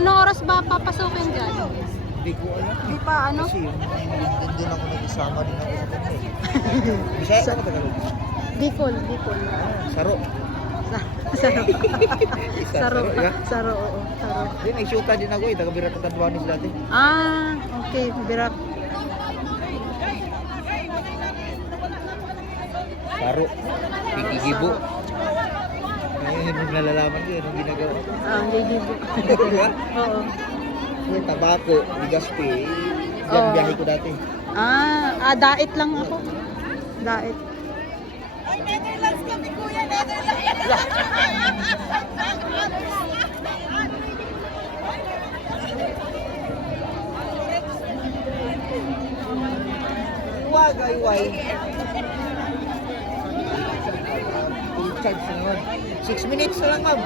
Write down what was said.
Anong oras ba papasukin dyan? Hindi ko alam. Di pa ano? Kasi doon ako nag-isama din ako sa kanya. Bisaya ka ba Tagalog? Bicol, Bicol. Saro. Saro. Saro. ya? Saro, oo. Saro. Hindi, nagsyuta din ako eh. Taga-Birat at Tanduanes dati. Ah, okay. Birak. Saro. Pikigibo. Ngayon, nung nalalaman ko, anong ginagawa ko. Ah, gigibo. Diba? Oo. Yung tabako, Ligaspi. Yan, Oo. biyahe ko dati. Dait lang ako. Dait. Ay, Netherlands kami, kuya, Netherlands. Wagay-way. Full charge na naman. 6 minutes na lang, ma'am.